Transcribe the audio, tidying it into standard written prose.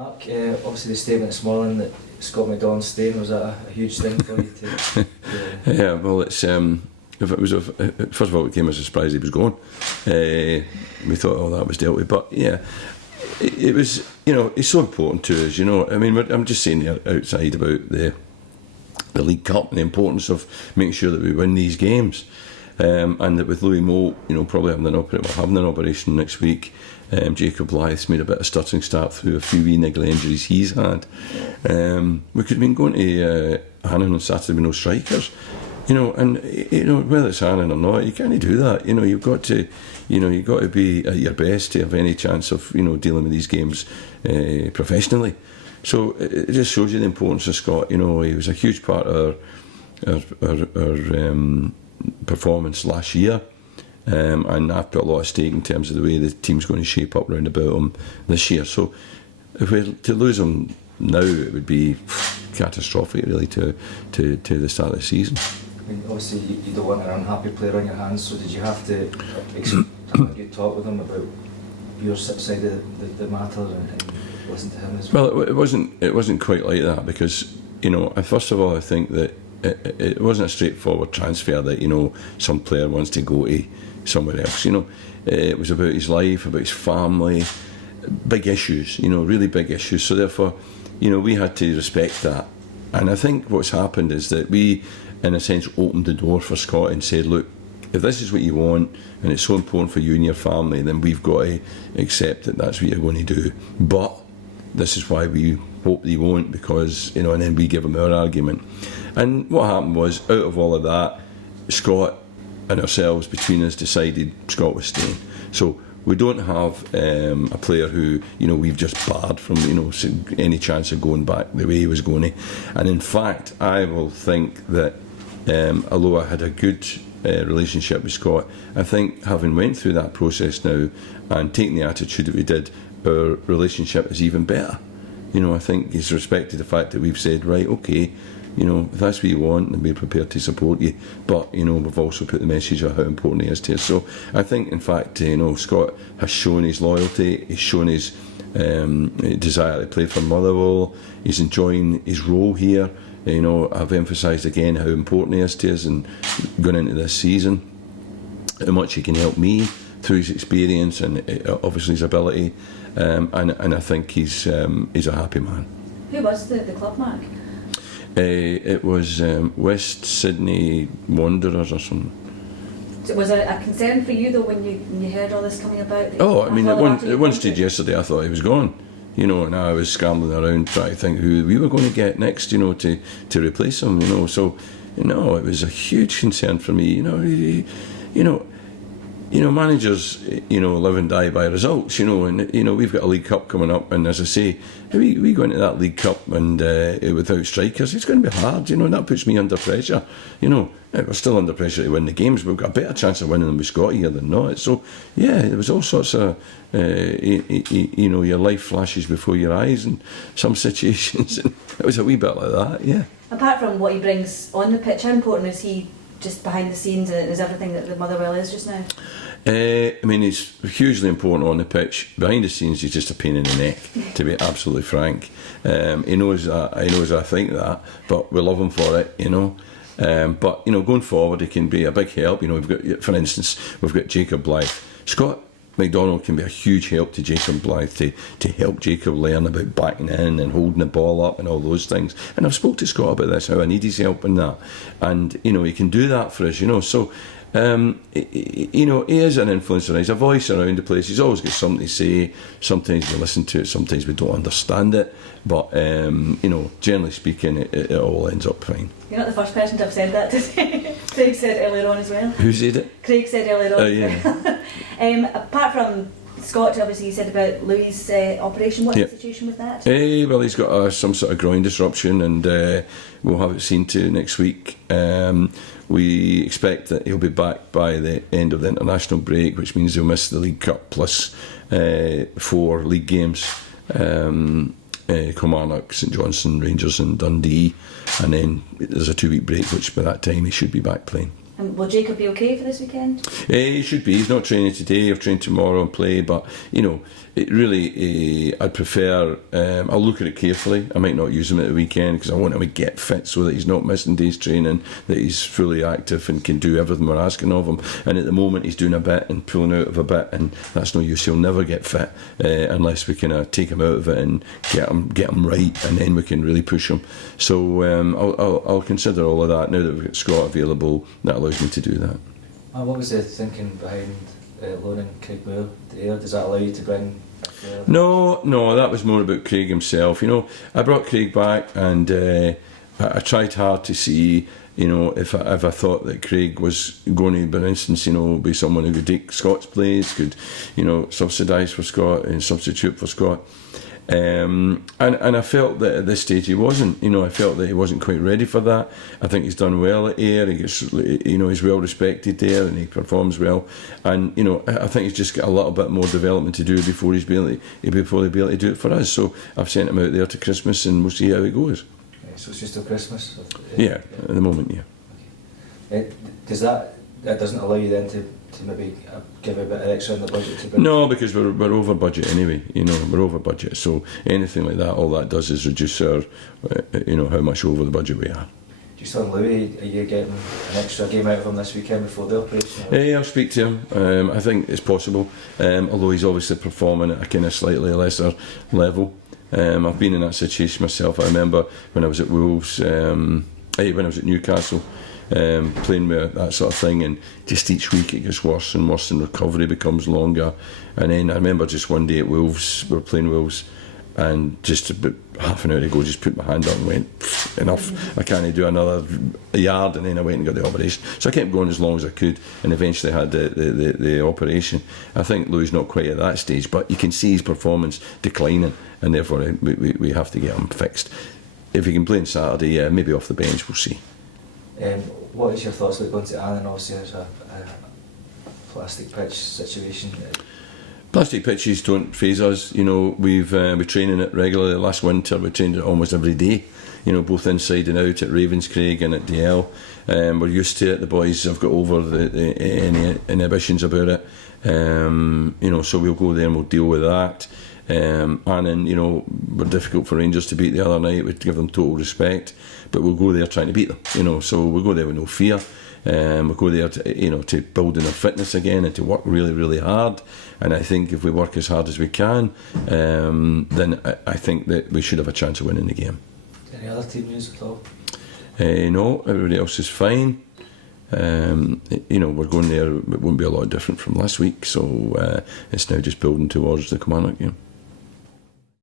Mark, obviously the statement this morning that Scott McDonald's staying, was that a huge thing for you to... Yeah, well, it's if it was first of all, it came as a surprise he was gone. We thought all that was dealt with, but yeah, it was, it's so important to us. I mean, I'm just saying outside about the League Cup and the importance of making sure that we win these games, and that with Louis Moult, probably having an operation next week. Jacob Blythe's made a bit of stuttering start through a few wee niggly injuries he's had. We could have been going to Annan on Saturday with no strikers, and whether it's Annan or not, you can't do that. You've got to, you've got to be at your best to have any chance of dealing with these games professionally. So it just shows you the importance of Scott. He was a huge part of our performance last year. And I've put a lot of stake in terms of the way the team's going to shape up round about him this year. So if we're to lose him now, it would be catastrophic, really, to the start of the season. I mean, obviously you don't want an unhappy player on your hands, so did you have to have a good talk with him about your side of the matter and listen to him as well? Well, it wasn't quite like that, because first of all, I think that it wasn't a straightforward transfer that some player wants to go to somewhere else. It was about his life, about his family, big issues, really big issues. So therefore, we had to respect that. And I think what's happened is that we, in a sense, opened the door for Scott and said, look, if this is what you want and it's so important for you and your family, then we've got to accept that that's what you're going to do. But this is why we hope he won't, because, and then we give him our argument. And what happened was, out of all of that, Scott and ourselves, between us, decided Scott was staying. So we don't have a player who, we've just barred from, any chance of going back the way he was going to. And in fact, I will think that, although I had a good relationship with Scott, I think having went through that process now and taking the attitude that we did, our relationship is even better. I think he's respected the fact that we've said, right, okay, if that's what you want, then we're prepared to support you. But, we've also put the message of how important he is to us. So I think, in fact, Scott has shown his loyalty, he's shown his desire to play for Motherwell, he's enjoying his role here. I've emphasised again how important he is to us and going into this season, how much he can help me through his experience and obviously his ability. And I think he's a happy man. Who was the club, Mark? It was West Sydney Wanderers or something. So was it a concern for you though when you heard all this coming about? Oh, I mean, at one stage yesterday I thought he was gone. And I was scrambling around trying to think who we were going to get next, to replace him. So, it was a huge concern for me. Managers, live and die by results, and, we've got a League Cup coming up, and as I say, we go into that League Cup and without strikers, it's going to be hard, and that puts me under pressure. We're still under pressure to win the games, but we've got a better chance of winning them with Scott here than not. So, yeah, there was all sorts of, your life flashes before your eyes in some situations, and it was a wee bit like that, yeah. Apart from what he brings on the pitch, how important is he just behind the scenes, and is everything that the Motherwell is just now? I mean, he's hugely important on the pitch. Behind the scenes, he's just a pain in the neck, to be absolutely frank. He knows that, I think that, but we love him for it, But, going forward, he can be a big help. We've got, for instance, we've got Jacob Blythe. Scott McDonald can be a huge help to Jacob Blythe, to help Jacob learn about backing in and holding the ball up and all those things. And I've spoke to Scott about this, how I need his help in that. And, he can do that for us, So, he is an influencer. He's a voice around the place. He's always got something to say. Sometimes we listen to it, sometimes we don't understand it. But, generally speaking, it all ends up fine. You're not the first person to have said that today. Craig said earlier on as well. Who said it? Craig said earlier on. Yeah. Apart from Scott, obviously you said about Louis' operation. What's the situation with that? Well, he's got some sort of groin disruption, and we'll have it seen to next week. We expect that he'll be back by the end of the international break, which means he'll miss the League Cup plus 4 league games. Kilmarnock, St Johnstone, Rangers and Dundee, and then there's a 2-week break, which by that time he should be back playing. And will Jacob be okay for this weekend? He should be. He's not training today. He'll train tomorrow and play. But, you know, it really, I'd prefer, I'll look at it carefully. I might not use him at the weekend because I want him to get fit so that he's not missing days training, that he's fully active and can do everything we're asking of him. And at the moment he's doing a bit and pulling out of a bit, and that's no use. He'll never get fit unless we can take him out of it and get him right, and then we can really push him. So I'll consider all of that now that we've got Scott available. That allows me to do that. What was the thinking behind loaning Craig Moore there? Does that allow you to bring a player? No, that was more about Craig himself. You know, I brought Craig back, and I tried hard to see, you know, if I thought that Craig was going to, for instance, you know, be someone who could take Scott's place, could, you know, subsidise for Scott and substitute for Scott. And I felt that at this stage he wasn't. You know, I felt that he wasn't quite ready for that. I think he's done well at Ayr. He gets, you know, he's well respected there and he performs well. And you know, I think he's just got a little bit more development to do before he'll be able to do it for us. So I've sent him out there to Christmas, and we'll see how he goes. So it's just till Christmas? Yeah, at the moment, yeah. Okay. Does that doesn't allow you then to maybe give a bit of extra in the budget to bring? No, because we're over budget anyway. You know, we're over budget. So anything like that, all that does is reduce our, you know, how much over the budget we are. Just on Louis, are you getting an extra game out of him this weekend before the operation? Yeah, I'll speak to him. I think it's possible, although he's obviously performing at a kind of slightly lesser level. I've been in that situation myself. I remember when I was at Wolves, when I was at Newcastle, playing with that sort of thing, and just each week it gets worse and worse, and recovery becomes longer. And then I remember just one day at Wolves, we were playing Wolves, and just about half an hour ago, just put my hand up and went, enough, I can't do another yard, and then I went and got the operation. So I kept going as long as I could, and eventually had the operation. I think Louis not quite at that stage, but you can see his performance declining, and therefore we have to get him fixed. If he can play on Saturday, yeah, maybe off the bench, we'll see. What is your thoughts about going to Annan? Obviously there's a plastic pitch situation. Plastic pitches don't faze us. You know, we're training it regularly. Last winter we trained it almost every day. You know, both inside and out at Ravenscraig and at DL. We're used to it. The boys have got over any inhibitions about it. You know, so we'll go there and we'll deal with that. Annan, you know, were difficult for Rangers to beat the other night. We'd give them total respect, but we'll go there trying to beat them. You know, so we'll go there with no fear. We'll go there to, you know, to build in our fitness again and to work really, really hard. And I think if we work as hard as we can, then I think that we should have a chance of winning the game. Any other team news at all? No, everybody else is fine. You know, we're going there. It won't be a lot different from last week. So it's now just building towards the Kilmarnock game.